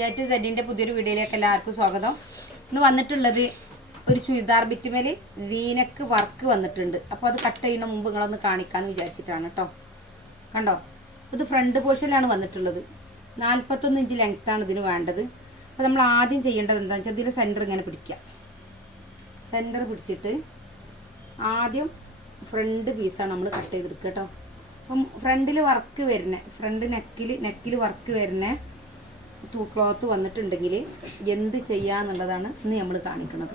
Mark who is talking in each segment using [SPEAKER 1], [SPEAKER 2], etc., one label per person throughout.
[SPEAKER 1] A to സെഡിൻ്റെ പുതിയൊരു വീഡിയോയിലേക്ക് എല്ലാവർക്കും സ്വാഗതം ഇന്ന് വന്നിട്ടുള്ളത് ഒരു ചുരിദാർ ബിറ്റുമേൽ വീനക്ക് വർക്ക് വന്നിട്ടുണ്ട് അപ്പോൾ അത് കട്ട് ചെയ്യുന്ന മുമ്പ് നിങ്ങളൊന്ന് കാണിക്കാമെന്ന് വിചാരിച്ചിട്ടാണ് കേട്ടോ കണ്ടോ ഇത് ഫ്രണ്ട് പോർഷനിലാണ് വന്നിട്ടുള്ളത് നാൽപ്പത്തൊന്ന് ഇഞ്ച് ലെങ്ത്താണ് ഇതിന് വേണ്ടത് അപ്പോൾ നമ്മൾ ആദ്യം ചെയ്യേണ്ടത് എന്താണെന്ന് വെച്ചാൽ ഇതിൽ സെൻറ്റർ ഇങ്ങനെ പിടിക്കാം സെൻറ്റർ പിടിച്ചിട്ട് ആദ്യം ഫ്രണ്ട് പീസാണ് നമ്മൾ കട്ട് ചെയ്തെടുക്കുക കേട്ടോ അപ്പം ഫ്രണ്ടിൽ വർക്ക് വരുന്നത് ഫ്രണ്ട് നെക്കിൽ നെക്കിൽ വർക്ക് വരുന്നത് ക്ലോത്ത് വന്നിട്ടുണ്ടെങ്കിൽ എന്ത് ചെയ്യാന്നുള്ളതാണ് ഇന്ന് നമ്മൾ കാണിക്കുന്നത്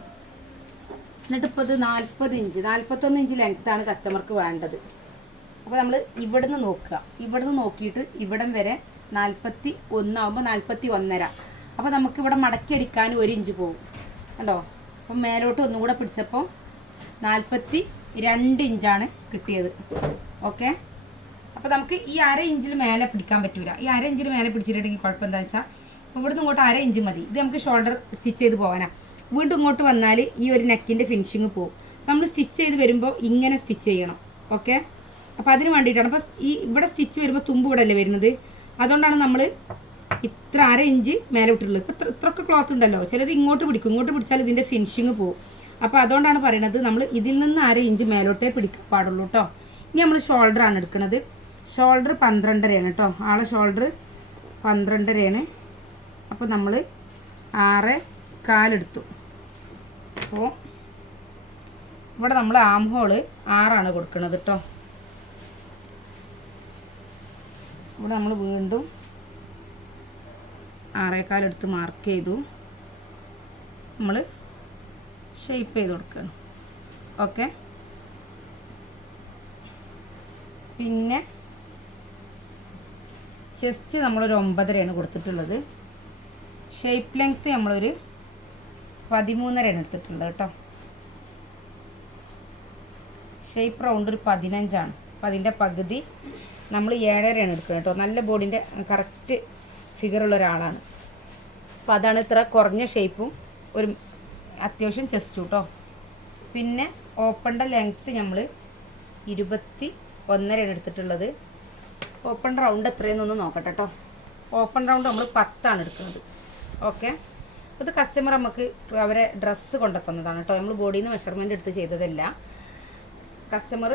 [SPEAKER 1] എന്നിട്ട് ഇപ്പോൾ ഇത് നാൽപ്പത് ഇഞ്ച് നാൽപ്പത്തൊന്ന് ഇഞ്ച് ലെങ്ത്താണ് കസ്റ്റമർക്ക് വേണ്ടത് അപ്പോൾ നമ്മൾ ഇവിടുന്ന് നോക്കുക ഇവിടുന്ന് നോക്കിയിട്ട് ഇവിടം വരെ നാൽപ്പത്തി ഒന്നാകുമ്പോൾ നാൽപ്പത്തി ഒന്നര അപ്പോൾ നമുക്ക് ഇവിടെ മടക്കി അടിക്കാൻ ഒരു ഇഞ്ച് പോകും കണ്ടോ അപ്പം മേലോട്ട് ഒന്നും കൂടെ പിടിച്ചപ്പോൾ നാൽപ്പത്തി രണ്ട് ഇഞ്ചാണ് കിട്ടിയത് ഓക്കെ അപ്പോൾ നമുക്ക് ഈ അര ഇഞ്ചിൽ മേലെ പിടിക്കാൻ പറ്റൂല ഈ അര ഇഞ്ചിൽ മേലെ പിടിച്ചിട്ടുണ്ടെങ്കിൽ കുഴപ്പം എന്താ വെച്ചാൽ അപ്പോൾ ഇവിടുന്ന് ഇങ്ങോട്ട് അര ഇഞ്ച് മതി ഇത് നമുക്ക് ഷോൾഡർ സ്റ്റിച്ച് ചെയ്ത് പോകാനാണ് വീണ്ടും ഇങ്ങോട്ട് വന്നാൽ ഈ ഒരു നെക്കിൻ്റെ ഫിനിഷിങ് പോകും നമ്മൾ സ്റ്റിച്ച് ചെയ്ത് വരുമ്പോൾ ഇങ്ങനെ സ്റ്റിച്ച് ചെയ്യണം ഓക്കെ അപ്പോൾ അതിന് വേണ്ടിയിട്ടാണ് അപ്പോൾ ഈ ഇവിടെ സ്റ്റിച്ച് വരുമ്പോൾ തുമ്പ് ഇവിടെ അല്ലേ വരുന്നത് അതുകൊണ്ടാണ് നമ്മൾ ഇത്ര അര ഇഞ്ച് മേലെ വിട്ടിട്ടുള്ളത് ഇപ്പോൾ ഇത്ര ഇത്രയൊക്കെ ക്ലോത്ത് ഉണ്ടല്ലോ ചിലർ ഇങ്ങോട്ട് പിടിക്കും ഇങ്ങോട്ട് പിടിച്ചാൽ ഇതിൻ്റെ ഫിനിഷിങ് പോകും അപ്പോൾ അതുകൊണ്ടാണ് പറയുന്നത് നമ്മൾ ഇതിൽ നിന്ന് അര ഇഞ്ച് മേലോട്ടേ പിടിക്കാൻ പാടുള്ളൂ കേട്ടോ ഇനി നമ്മൾ ഷോൾഡറാണ് എടുക്കുന്നത് ഷോൾഡർ പന്ത്രണ്ടരയാണ് കേട്ടോ ആളെ ഷോൾഡർ പന്ത്രണ്ടരയാണ് അപ്പോൾ നമ്മൾ ആറ് കാലെടുത്തു അപ്പോൾ ഇവിടെ നമ്മൾ ആം ഹോള് ആറാണ് കൊടുക്കുന്നത് കേട്ടോ ഇവിടെ നമ്മൾ വീണ്ടും ആറേക്കാലെടുത്ത് മാർക്ക് ചെയ്തു നമ്മൾ ഷേപ്പ് ചെയ്ത് കൊടുക്കണം ഓക്കെ പിന്നെ ചെസ്റ്റ് നമ്മളൊരു ഒമ്പതരയാണ് കൊടുത്തിട്ടുള്ളത് ഷേപ്പ് ലെങ്ത്ത് നമ്മളൊരു പതിമൂന്നരയാണ് എടുത്തിട്ടുള്ളത് കേട്ടോ ഷേപ്പ് റൗണ്ട് ഒരു പതിനഞ്ചാണ് അപ്പോൾ അതിൻ്റെ പകുതി നമ്മൾ ഏഴരയാണ് എടുക്കുന്നത് കേട്ടോ നല്ല ബോഡിൻ്റെ കറക്റ്റ് ഉള്ള ഒരാളാണ് അപ്പം അതാണ് ഇത്ര കുറഞ്ഞ ഷേപ്പും ഒരു അത്യാവശ്യം ചെസ്റ്റും കേട്ടോ പിന്നെ ഓപ്പണിൻ്റെ ലെങ്ത്ത് നമ്മൾ ഇരുപത്തി ഒന്നരയാണ് എടുത്തിട്ടുള്ളത് ഓപ്പൺ റൗണ്ട് എത്രയെന്നൊന്ന് നോക്കട്ടെ കേട്ടോ ഓപ്പൺ റൗണ്ട് നമ്മൾ പത്താണ് എടുക്കുന്നത് ഓക്കെ ഇത് കസ്റ്റമർ നമുക്ക് അവരെ ഡ്രസ്സ് കൊണ്ടെത്തുന്നതാണ് കേട്ടോ നമ്മൾ ബോഡിയിൽ നിന്ന് മെഷർമെൻ്റ് എടുത്ത് ചെയ്തതല്ല കസ്റ്റമർ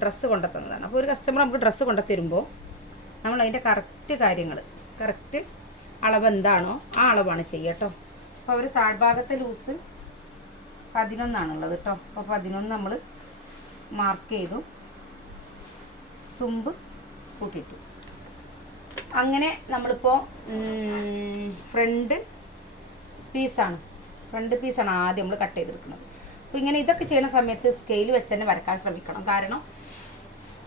[SPEAKER 1] ഡ്രസ്സ് കൊണ്ടെത്തുന്നതാണ് അപ്പോൾ ഒരു കസ്റ്റമർ നമുക്ക് ഡ്രസ്സ് കൊണ്ടെത്തരുമ്പോൾ നമ്മൾ അതിൻ്റെ കറക്റ്റ് കാര്യങ്ങൾ കറക്റ്റ് അളവ് എന്താണോ ആ അളവാണ് ചെയ്യട്ടോ അപ്പോൾ അവർ താഴ്ഭാഗത്തെ ലൂസ് പതിനൊന്നാണുള്ളത് കേട്ടോ അപ്പോൾ പതിനൊന്ന് നമ്മൾ മാർക്ക് ചെയ്തു തുമ്പ് കൂട്ടിയിട്ടു അങ്ങനെ നമ്മളിപ്പോൾ ഫ്രണ്ട് പീസാണ് ഫ്രണ്ട് പീസാണ് ആദ്യം നമ്മൾ കട്ട് ചെയ്തെടുക്കുന്നത് അപ്പോൾ ഇങ്ങനെ ഇതൊക്കെ ചെയ്യുന്ന സമയത്ത് സ്കെയിൽ വെച്ച് തന്നെ വരക്കാൻ ശ്രമിക്കണം കാരണം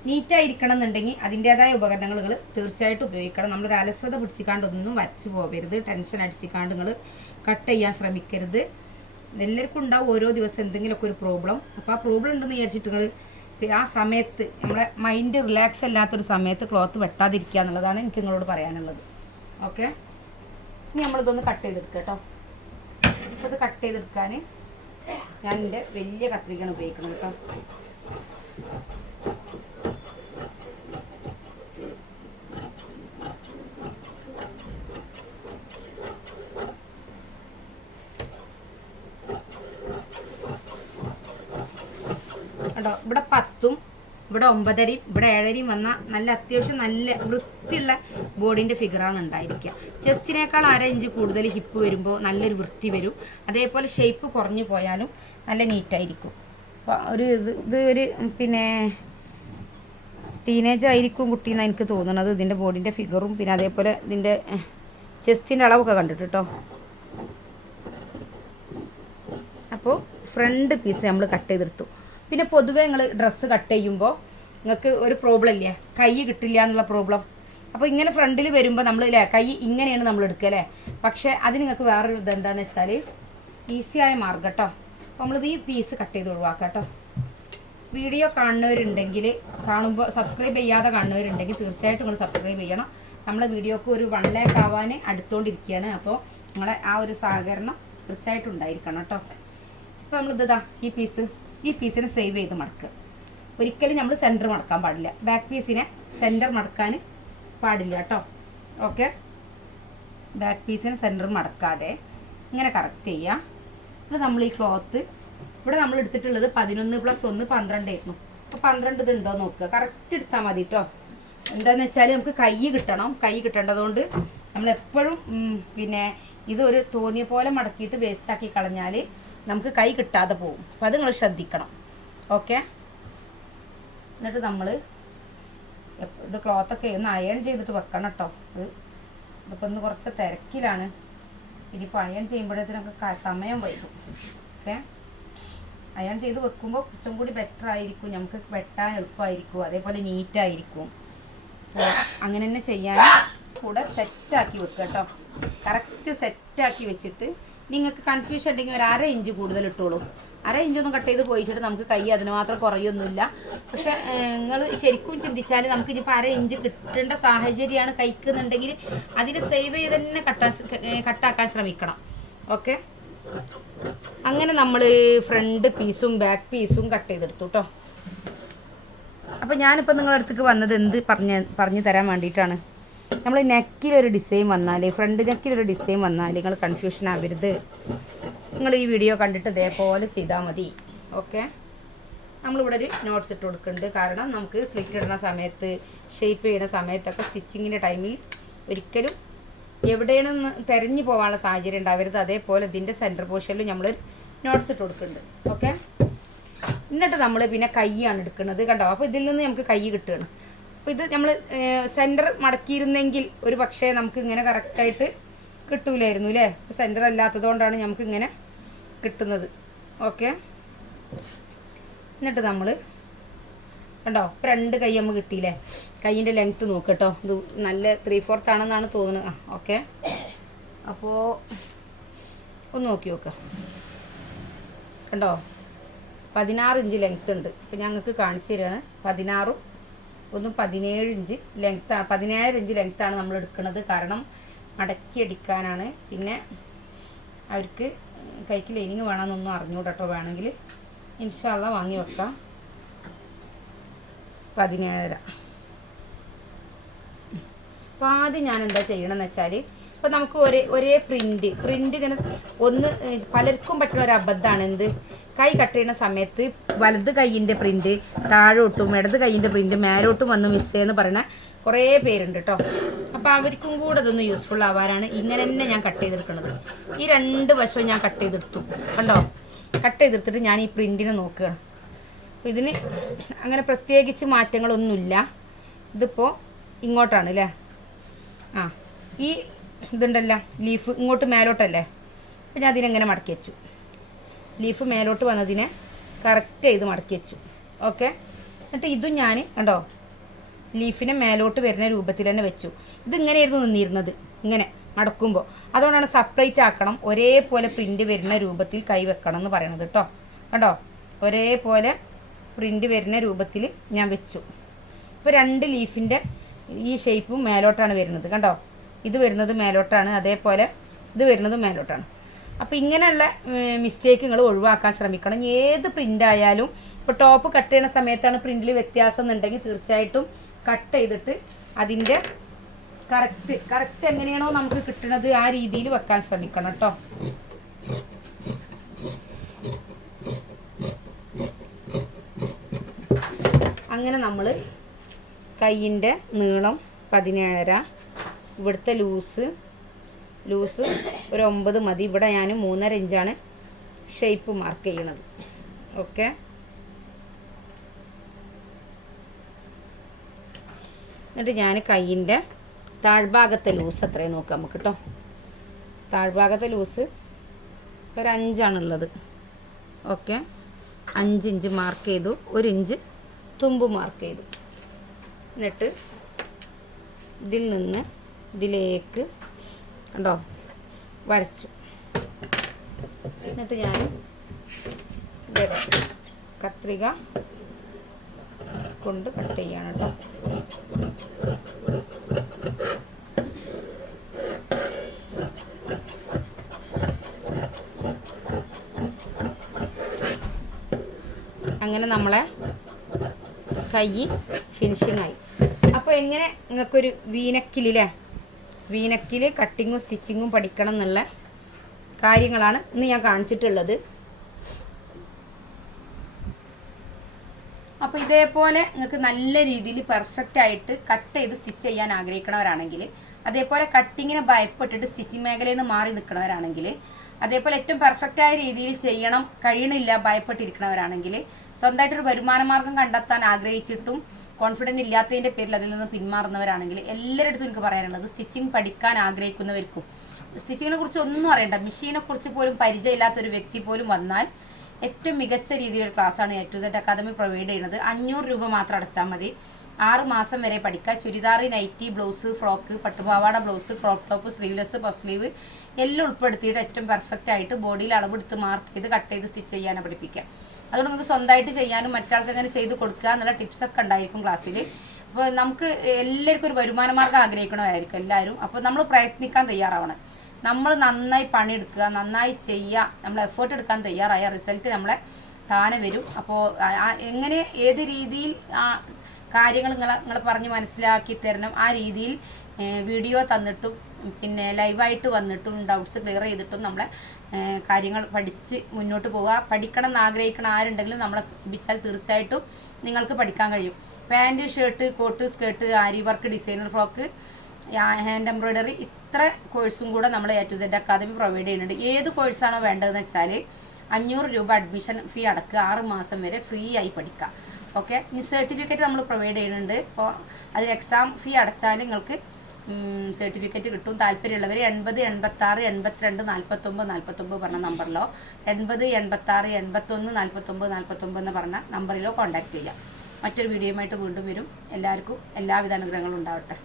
[SPEAKER 1] നീറ്റായിരിക്കണം എന്നുണ്ടെങ്കിൽ അതിൻ്റേതായ ഉപകരണങ്ങൾ തീർച്ചയായിട്ടും ഉപയോഗിക്കണം നമ്മളൊരു അലസത പിടിച്ചിക്കാണ്ടൊന്നും വരച്ച് പോകരുത് ടെൻഷൻ അടിച്ചിക്കാണ്ട് നിങ്ങൾ കട്ട് ചെയ്യാൻ ശ്രമിക്കരുത് എല്ലാവർക്കും ഉണ്ടാവും ഓരോ ദിവസം എന്തെങ്കിലുമൊക്കെ ഒരു പ്രോബ്ലം അപ്പോൾ ആ പ്രോബ്ലം ഉണ്ടെന്ന് വിചാരിച്ചിട്ട് നിങ്ങൾ ആ സമയത്ത് നമ്മളെ മൈൻഡ് റിലാക്സ് അല്ലാത്തൊരു സമയത്ത് ക്ലോത്ത് വെട്ടാതിരിക്കുക എന്നുള്ളതാണ് എനിക്ക് നിങ്ങളോട് പറയാനുള്ളത് ഓക്കെ ഇനി നമ്മളിതൊന്ന് കട്ട് ചെയ്തെടുക്കുക കേട്ടോ ഇത് കട്ട് ചെയ്തെടുക്കാൻ ഞാൻ എൻ്റെ വലിയ കത്രികയാണ് ഉപയോഗിക്കുന്നത് കേട്ടോ കണ്ടോ ഇവിടെ പത്തും ഇവിടെ ഒമ്പതരയും ഇവിടെ ഏഴരയും വന്ന നല്ല അത്യാവശ്യം നല്ല വൃത്തിയുള്ള ബോഡിൻ്റെ ഫിഗറാണ് ഉണ്ടായിരിക്കുക ചെസ്റ്റിനേക്കാൾ അര ഇഞ്ച് കൂടുതൽ ഹിപ്പ് വരുമ്പോൾ നല്ലൊരു വൃത്തി വരും അതേപോലെ ഷേപ്പ് കുറഞ്ഞു പോയാലും നല്ല നീറ്റായിരിക്കും അപ്പോൾ ഒരു ഇത് ഇത് ഒരു പിന്നെ ടീനേജ് ആയിരിക്കും കുട്ടി എന്നാണ് എനിക്ക് തോന്നുന്നത് ഇതിൻ്റെ ബോഡിൻ്റെ ഫിഗറും പിന്നെ അതേപോലെ ഇതിൻ്റെ ചെസ്റ്റിൻ്റെ അളവൊക്കെ കണ്ടിട്ട് കേട്ടോ അപ്പോൾ ഫ്രണ്ട് പീസ് നമ്മൾ കട്ട് ചെയ്തെടുത്തു പിന്നെ പൊതുവേ നിങ്ങൾ ഡ്രസ്സ് കട്ട് ചെയ്യുമ്പോൾ നിങ്ങൾക്ക് ഒരു പ്രോബ്ലം ഇല്ലേ കൈ കിട്ടില്ല എന്നുള്ള പ്രോബ്ലം അപ്പോൾ ഇങ്ങനെ ഫ്രണ്ടിൽ വരുമ്പോൾ നമ്മൾ അല്ലേ കൈ ഇങ്ങനെയാണ് നമ്മൾ എടുക്കുക അല്ലേ പക്ഷേ അത് നിങ്ങൾക്ക് വേറൊരു ഇത് എന്താണെന്ന് വെച്ചാൽ ഈസിയായ മാർഗം കേട്ടോ അപ്പോൾ നമ്മളിത് ഈ പീസ് കട്ട് ചെയ്ത് ഒഴിവാക്കാം കേട്ടോ വീഡിയോ കാണുന്നവരുണ്ടെങ്കിൽ കാണുമ്പോൾ സബ്സ്ക്രൈബ് ചെയ്യാതെ കാണുന്നവരുണ്ടെങ്കിൽ തീർച്ചയായിട്ടും നിങ്ങൾ സബ്സ്ക്രൈബ് ചെയ്യണം നമ്മളെ വീഡിയോക്ക് ഒരു വൺ ലാക്ക് ആവാൻ അടുത്തുകൊണ്ടിരിക്കുകയാണ് അപ്പോൾ നിങ്ങളെ ആ ഒരു സഹകരണം തീർച്ചയായിട്ടും ഉണ്ടായിരിക്കണം കേട്ടോ ഇപ്പോൾ നമ്മളിതാ ഈ പീസ് ഈ പീസിനെ സേവ് ചെയ്ത് മടക്കുക ഒരിക്കലും നമ്മൾ സെൻറ്റർ മടക്കാൻ പാടില്ല ബാക്ക് പീസിനെ സെൻറ്റർ മടക്കാൻ പാടില്ല കേട്ടോ ഓക്കെ ബാക്ക് പീസിന് സെൻറ്റർ മടക്കാതെ ഇങ്ങനെ കറക്റ്റ് ചെയ്യുക ഇവിടെ നമ്മൾ ഈ ക്ലോത്ത് ഇവിടെ നമ്മൾ എടുത്തിട്ടുള്ളത് പതിനൊന്ന് പ്ലസ് ഒന്ന് പന്ത്രണ്ടായിരുന്നു അപ്പോൾ പന്ത്രണ്ട് ഇതുണ്ടോ നോക്കുക കറക്റ്റ് എടുത്താൽ മതി കേട്ടോ എന്താണെന്ന് വെച്ചാൽ നമുക്ക് കൈ കിട്ടണം കൈ കിട്ടേണ്ടതുകൊണ്ട് നമ്മളെപ്പോഴും പിന്നെ ഇതൊരു തോന്നിയ പോലെ മടക്കിയിട്ട് വേസ്റ്റാക്കി കളഞ്ഞാൽ നമുക്ക് കൈ കിട്ടാതെ പോകും അപ്പം അത് നിങ്ങൾ ശ്രദ്ധിക്കണം ഓക്കെ എന്നിട്ട് നമ്മൾ ഇത് ക്ലോത്തൊക്കെ ഒന്ന് അയൺ ചെയ്തിട്ട് വെക്കണം കേട്ടോ ഇത് ഇതിപ്പോൾ ഒന്ന് കുറച്ച് തിരക്കിലാണ് ഇനിയിപ്പോൾ അയൺ ചെയ്യുമ്പോഴത്തേനൊക്കെ സമയം വൈകും ഓക്കെ അയൺ ചെയ്ത് വെക്കുമ്പോൾ കുറച്ചും കൂടി ബെറ്റർ ആയിരിക്കും നമുക്ക് വെട്ടാൻ എളുപ്പമായിരിക്കും അതേപോലെ നീറ്റായിരിക്കും അങ്ങനെ തന്നെ ചെയ്യാൻ കൂടെ സെറ്റാക്കി വെക്കുക കേട്ടോ കറക്റ്റ് സെറ്റാക്കി വെച്ചിട്ട് നിങ്ങൾക്ക് കൺഫ്യൂഷൻ ഉണ്ടെങ്കിൽ ഒരു അര ഇഞ്ച് കൂടുതൽ ഇട്ടോളൂ അര ഇഞ്ചൊന്നും കട്ട് ചെയ്ത് പോയിച്ചിട്ട് നമുക്ക് കൈ അതിന് മാത്രം കുറയൊന്നുമില്ല പക്ഷെ നിങ്ങൾ ശരിക്കും ചിന്തിച്ചാൽ നമുക്ക് ഇനിയിപ്പോൾ അര ഇഞ്ച് കിട്ടേണ്ട സാഹചര്യമാണ് കൈക്കുന്നുണ്ടെങ്കിൽ അതിന് സേവ് ചെയ്ത് തന്നെ കട്ടാ കട്ടാക്കാൻ ശ്രമിക്കണം ഓക്കെ അങ്ങനെ നമ്മൾ ഫ്രണ്ട് പീസും ബാക്ക് പീസും കട്ട് ചെയ്തെടുത്തു കേട്ടോ അപ്പോൾ ഞാനിപ്പോൾ നിങ്ങളടുത്തേക്ക് അടുത്തേക്ക് വന്നത് എന്ത് പറഞ്ഞ് പറഞ്ഞു തരാൻ വേണ്ടിയിട്ടാണ് നമ്മൾ നെക്കിലൊരു ഡിസൈൻ വന്നാൽ ഫ്രണ്ട് നെക്കിലൊരു ഡിസൈൻ വന്നാൽ നിങ്ങൾ കൺഫ്യൂഷൻ ആവരുത് നിങ്ങൾ ഈ വീഡിയോ കണ്ടിട്ട് ഇതേപോലെ ചെയ്താൽ മതി ഓക്കെ നമ്മളിവിടെ ഒരു നോട്ട്സ് ഇട്ട് കൊടുക്കുന്നുണ്ട് കാരണം നമുക്ക് സ്ലിറ്റ് ഇടുന്ന സമയത്ത് ഷേപ്പ് ചെയ്യുന്ന സമയത്തൊക്കെ സ്റ്റിച്ചിങ്ങിൻ്റെ ടൈമിൽ ഒരിക്കലും എവിടെയാണെന്ന് തിരഞ്ഞു പോകാനുള്ള സാഹചര്യം ഉണ്ടാവരുത് അതേപോലെ ഇതിൻ്റെ സെൻറ്റർ പോർഷനിൽ നമ്മൾ നോട്ട്സ് ഇട്ട് കൊടുക്കുന്നുണ്ട് ഓക്കെ എന്നിട്ട് നമ്മൾ പിന്നെ കൈയാണ് എടുക്കുന്നത് കണ്ടോ അപ്പോൾ ഇതിൽ നിന്ന് നമുക്ക് കൈ കിട്ടുകയാണ് അപ്പോൾ ഇത് നമ്മൾ സെൻറ്റർ മടക്കിയിരുന്നെങ്കിൽ ഒരു പക്ഷേ നമുക്ക് ഇങ്ങനെ കറക്റ്റായിട്ട് കിട്ടൂലായിരുന്നു അല്ലേ സെന്റർ സെൻറ്റർ കൊണ്ടാണ് നമുക്ക് ഇങ്ങനെ കിട്ടുന്നത് ഓക്കെ എന്നിട്ട് നമ്മൾ കണ്ടോ രണ്ട് കൈ നമ്മൾ കിട്ടിയില്ലേ കൈയിൻ്റെ ലെങ്ത്ത് നോക്കട്ടോ ഇത് നല്ല ത്രീ ഫോർത്ത് ആണെന്നാണ് തോന്നുന്നത് ആ ഓക്കെ അപ്പോൾ ഒന്ന് നോക്കി നോക്കാം കണ്ടോ പതിനാറ് ഇഞ്ച് ലെങ്ത്ത് ഉണ്ട് അപ്പോൾ ഞങ്ങൾക്ക് കാണിച്ചു തരികയാണ് പതിനാറും ഒന്ന് പതിനേഴ് ഇഞ്ച് ലെങ്ത്താണ് പതിനേഴര ഇഞ്ച് ലെങ്ത്താണ് നമ്മൾ എടുക്കുന്നത് കാരണം മടക്കി അടിക്കാനാണ് പിന്നെ അവർക്ക് കൈക്ക് ലൈനിങ് വേണമെന്നൊന്നും അറിഞ്ഞുകൂടട്ടോ വേണമെങ്കിൽ ഇൻഷാല്ല വാങ്ങി വെക്കാം പതിനേഴര അപ്പം ആദ്യം ഞാൻ എന്താ ചെയ്യണമെന്ന് വെച്ചാൽ ഇപ്പം നമുക്ക് ഒരേ ഒരേ പ്രിൻറ്റ് പ്രിൻ്റ് ഇങ്ങനെ ഒന്ന് പലർക്കും പറ്റുന്ന ഒരു അബദ്ധമാണ് എന്ത് കൈ കട്ട് ചെയ്യുന്ന സമയത്ത് വലത് കൈയിൻ്റെ പ്രിൻറ്റ് താഴോട്ടും ഇടത് കൈയിൻ്റെ പ്രിൻറ്റ് മേലോട്ടും വന്ന് മിസ് ചെയ്യുന്ന പറയണ കുറേ പേരുണ്ട് കേട്ടോ അപ്പോൾ അവർക്കും കൂടെ അതൊന്ന് യൂസ്ഫുൾ ആവാനാണ് ഇങ്ങനെ തന്നെ ഞാൻ കട്ട് ചെയ്തെടുക്കുന്നത് ഈ രണ്ട് വശവും ഞാൻ കട്ട് ചെയ്തെടുത്തു കണ്ടോ കട്ട് ചെയ്തെടുത്തിട്ട് ഞാൻ ഈ പ്രിൻറ്റിനെ നോക്കുകയാണ് അപ്പോൾ ഇതിന് അങ്ങനെ പ്രത്യേകിച്ച് മാറ്റങ്ങളൊന്നുമില്ല ഇതിപ്പോൾ ഇങ്ങോട്ടാണ് അല്ലേ ആ ഈ ഇതുണ്ടല്ലോ ലീഫ് ഇങ്ങോട്ട് മേലോട്ടല്ലേ അപ്പം ഞാൻ അതിനെങ്ങനെ മടക്കി വെച്ചു ലീഫ് മേലോട്ട് വന്നതിനെ കറക്റ്റ് ചെയ്ത് മടക്കി വെച്ചു ഓക്കെ എന്നിട്ട് ഇതും ഞാൻ കണ്ടോ ലീഫിനെ മേലോട്ട് വരുന്ന രൂപത്തിൽ തന്നെ വെച്ചു ഇതിങ്ങനെയായിരുന്നു നിന്നിരുന്നത് ഇങ്ങനെ മടക്കുമ്പോൾ അതുകൊണ്ടാണ് സെപ്പറേറ്റ് ആക്കണം ഒരേപോലെ പ്രിൻ്റ് വരുന്ന രൂപത്തിൽ കൈവെക്കണം എന്ന് പറയണത് കേട്ടോ കണ്ടോ ഒരേപോലെ പ്രിൻ്റ് വരുന്ന രൂപത്തിൽ ഞാൻ വെച്ചു ഇപ്പോൾ രണ്ട് ലീഫിൻ്റെ ഈ ഷേപ്പും മേലോട്ടാണ് വരുന്നത് കണ്ടോ ഇത് വരുന്നത് മേലോട്ടാണ് അതേപോലെ ഇത് വരുന്നത് മേലോട്ടാണ് അപ്പോൾ ഇങ്ങനെയുള്ള മിസ്റ്റേക്ക് നിങ്ങൾ ഒഴിവാക്കാൻ ശ്രമിക്കണം ഏത് പ്രിൻ്റ് ആയാലും ഇപ്പോൾ ടോപ്പ് കട്ട് ചെയ്യുന്ന സമയത്താണ് പ്രിൻറ്റിൽ വ്യത്യാസം എന്നുണ്ടെങ്കിൽ തീർച്ചയായിട്ടും കട്ട് ചെയ്തിട്ട് അതിൻ്റെ കറക്റ്റ് കറക്റ്റ് എങ്ങനെയാണോ നമുക്ക് കിട്ടുന്നത് ആ രീതിയിൽ വെക്കാൻ ശ്രമിക്കണം കേട്ടോ അങ്ങനെ നമ്മൾ കയ്യിൻ്റെ നീളം പതിനേഴര ഇവിടുത്തെ ലൂസ് ലൂസ് ഒരു ഒമ്പത് മതി ഇവിടെ ഞാൻ മൂന്നര ഇഞ്ചാണ് ഷേപ്പ് മാർക്ക് ചെയ്യണത് ഓക്കെ എന്നിട്ട് ഞാൻ കയ്യിൻ്റെ താഴ്ഭാഗത്തെ ലൂസ് അത്രയും നോക്കാം നമുക്ക് കേട്ടോ താഴ്ഭാഗത്തെ ലൂസ് ഒരു ഓക്കെ അഞ്ച് ഇഞ്ച് മാർക്ക് ചെയ്തു ഒരിഞ്ച് ഇഞ്ച് തുമ്പ് മാർക്ക് ചെയ്തു എന്നിട്ട് ഇതിൽ നിന്ന് ഇതിലേക്ക് കണ്ടോ വരച്ചു എന്നിട്ട് ഞാൻ കത്രിക കൊണ്ട് കട്ട് ചെയ്യണം കേട്ടോ അങ്ങനെ നമ്മളെ കൈ ഫിനിഷിംഗ് ആയി അപ്പോൾ എങ്ങനെ നിങ്ങൾക്കൊരു വീനക്കിലേ വീനക്കിൽ കട്ടിങ്ങും സ്റ്റിച്ചിങ്ങും പഠിക്കണം എന്നുള്ള കാര്യങ്ങളാണ് ഇന്ന് ഞാൻ കാണിച്ചിട്ടുള്ളത് അപ്പോൾ ഇതേപോലെ നിങ്ങൾക്ക് നല്ല രീതിയിൽ പെർഫെക്റ്റ് ആയിട്ട് കട്ട് ചെയ്ത് സ്റ്റിച്ച് ചെയ്യാൻ ആഗ്രഹിക്കണവരാണെങ്കിൽ അതേപോലെ കട്ടിങ്ങിനെ ഭയപ്പെട്ടിട്ട് സ്റ്റിച്ചിങ് മേഖലയിൽ നിന്ന് മാറി നിൽക്കണവരാണെങ്കിൽ അതേപോലെ ഏറ്റവും പെർഫെക്റ്റ് ആയ രീതിയിൽ ചെയ്യണം കഴിയണില്ല ഭയപ്പെട്ടിരിക്കണവരാണെങ്കിൽ സ്വന്തമായിട്ടൊരു വരുമാന മാർഗം കണ്ടെത്താൻ ആഗ്രഹിച്ചിട്ടും കോൺഫിഡൻറ്റ് ഇല്ലാത്തതിൻ്റെ പേരിൽ അതിൽ നിന്ന് പിന്മാറുന്നവരാണെങ്കിൽ എല്ലാവരുടെ അടുത്തും എനിക്ക് പറയാനുള്ളത് സ്റ്റിച്ചിങ് പഠിക്കാൻ ആഗ്രഹിക്കുന്നവർക്കും സ്റ്റിച്ചിങ്ങിനെ കുറിച്ച് ഒന്നും അറിയണ്ട മെഷീനെ കുറിച്ച് പോലും പരിചയമില്ലാത്ത ഒരു വ്യക്തി പോലും വന്നാൽ ഏറ്റവും മികച്ച രീതിയിലുള്ള ക്ലാസ്സാണ് A to Z academy provide ചെയ്യുന്നത് അഞ്ഞൂറ് രൂപ മാത്രം അടച്ചാൽ മതി ആറ് മാസം വരെ പഠിക്കുക ചുരിദാർ നൈറ്റി ബ്ലൗസ് ഫ്രോക്ക് പട്ടുപാവാട blouse crop top sleeveless puff sleeve എല്ലാം ഉൾപ്പെടുത്തിയിട്ട് ഏറ്റവും പെർഫെക്റ്റ് ആയിട്ട് ബോഡിയിൽ അളവെടുത്ത് മാർക്ക് ചെയ്ത് കട്ട് ചെയ്ത് സ്റ്റിച്ച് ചെയ്യാനാണ് പഠിപ്പിക്കുക അതുകൊണ്ട് നമുക്ക് സ്വന്തമായിട്ട് ചെയ്യാനും മറ്റാൾക്ക് അങ്ങനെ ചെയ്ത് കൊടുക്കുക എന്നുള്ള ഒക്കെ ഉണ്ടായിരിക്കും ക്ലാസ്സിൽ അപ്പോൾ നമുക്ക് എല്ലാവർക്കും ഒരു വരുമാന മാർഗ്ഗം ആഗ്രഹിക്കണമായിരിക്കും എല്ലാവരും അപ്പോൾ നമ്മൾ പ്രയത്നിക്കാൻ തയ്യാറാവണം നമ്മൾ നന്നായി പണിയെടുക്കുക നന്നായി ചെയ്യുക നമ്മൾ എഫേർട്ട് എടുക്കാൻ തയ്യാറായ റിസൾട്ട് നമ്മളെ താനെ വരും അപ്പോൾ എങ്ങനെ ഏത് രീതിയിൽ കാര്യങ്ങൾ നിങ്ങളെ നിങ്ങൾ പറഞ്ഞ് മനസ്സിലാക്കി തരണം ആ രീതിയിൽ വീഡിയോ തന്നിട്ടും പിന്നെ ലൈവായിട്ട് വന്നിട്ടും ഡൗട്ട്സ് ക്ലിയർ ചെയ്തിട്ടും നമ്മളെ കാര്യങ്ങൾ പഠിച്ച് മുന്നോട്ട് പോവുക പഠിക്കണം എന്ന് ആഗ്രഹിക്കണ ആരുണ്ടെങ്കിലും നമ്മളെ സമീപിച്ചാൽ തീർച്ചയായിട്ടും നിങ്ങൾക്ക് പഠിക്കാൻ കഴിയും pant shirt coat skirt aari work designer frock hand embroidery ഇത്ര കോഴ്സും കൂടെ നമ്മൾ A to Z academy provide ചെയ്യുന്നുണ്ട് ഏത് കോഴ്സാണോ വേണ്ടതെന്ന് വെച്ചാൽ അഞ്ഞൂറ് രൂപ അഡ്മിഷൻ ഫീ അടക്കുക ആറ് മാസം വരെ ഫ്രീ ആയി പഠിക്കാം ഓക്കെ ഈ സർട്ടിഫിക്കറ്റ് നമ്മൾ പ്രൊവൈഡ് ചെയ്യുന്നുണ്ട് അപ്പോൾ അത് എക്സാം ഫീ അടച്ചാൽ നിങ്ങൾക്ക് സർട്ടിഫിക്കറ്റ് കിട്ടും താല്പര്യമുള്ളവർ എൺപത് എൺപത്തി എൺപത്താറ് എൺപത്തിരണ്ട് നാൽപ്പത്തൊമ്പത് നാൽപ്പത്തൊമ്പത് പറഞ്ഞ നമ്പറിലോ എൺപത് എൺപത്തി എൺപത്താറ് എൺപത്തൊന്ന് നാൽപ്പത്തൊമ്പത് നാൽപ്പത്തൊമ്പത് എന്ന് പറഞ്ഞ നമ്പറിലോ കോൺടാക്ട് ചെയ്യാം മറ്റൊരു വീഡിയോയുമായിട്ട് വീണ്ടും വരും എല്ലാവർക്കും എല്ലാവിധ അനുഗ്രഹങ്ങളും ഉണ്ടാവട്ടെ